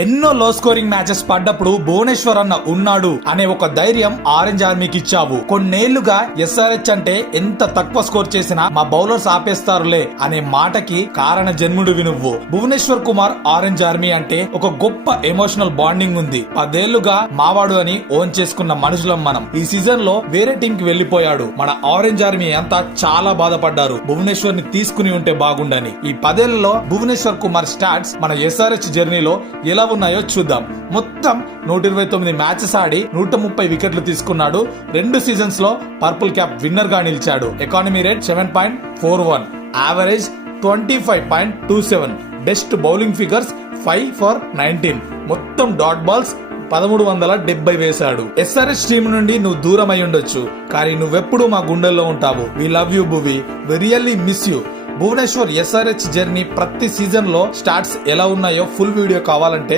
ఎన్నో లో scoring matches పడ్డప్పుడు భువనేశ్వర్ అన్న ఉన్నాడు అనే ఒక ధైర్యం ఆరెంజ్ ఆర్మీకి ఇచ్చావు. కొన్నేళ్లుగా ఎస్ఆర్హెచ్ అంటే ఎంత తక్కువ స్కోర్ చేసినా మా బౌలర్స్ ఆపేస్తారులే అనే మాటకి కారణ జన్ముడివి నువ్వు. భువనేశ్వర్ కుమార్ ఆరెంజ్ ఆర్మీ అంటే ఒక గొప్ప ఎమోషనల్ బాండింగ్ ఉంది. 10 ఏళ్లుగా మావాడు అని ఓన్ చేసుకున్న మనుషులం మనం. ఈ సీజన్ లో వేరే టీం కి వెళ్లిపోయాడు. మన ఆరెంజ్ ఆర్మీ అంతా చాలా బాధపడ్డారు భువనేశ్వర్ ని తీసుకుని ఉంటే బాగుండని. ఈ 10 ఏళ్లలో భువనేశ్వర్ కుమార్ స్టాట్స్ మన ఎస్ఆర్హెచ్ జర్నీలో ఎలా ఉన్నాయో చూద్దాం. మొత్తం 129 మ్యాచెస్ ఆడి 130 వికెట్లు తీసుకున్నాడు. 2 సీజన్స్ లో పర్పుల్ క్యాప్ విన్నర్ గా నిలిచాడు. Economy rate 7.41, average 25.27, best bowling figures 5 for 19, మొత్తం డాట్ బాల్స్ 1370 వేశాడు. ఎస్ఆర్హెచ్ టీం నుండి నువ్వు దూరం అయి ఉండొచ్చు, కానీ నువ్వెప్పుడు మా గుండెల్లో ఉంటావు. We love you Bhuvi, we really miss you. Bhuvneshwar SRH journey ప్రతి సీజన్ లో స్టాట్స్ ఎలా ఉన్నాయో ఫుల్ వీడియో కావాలంటే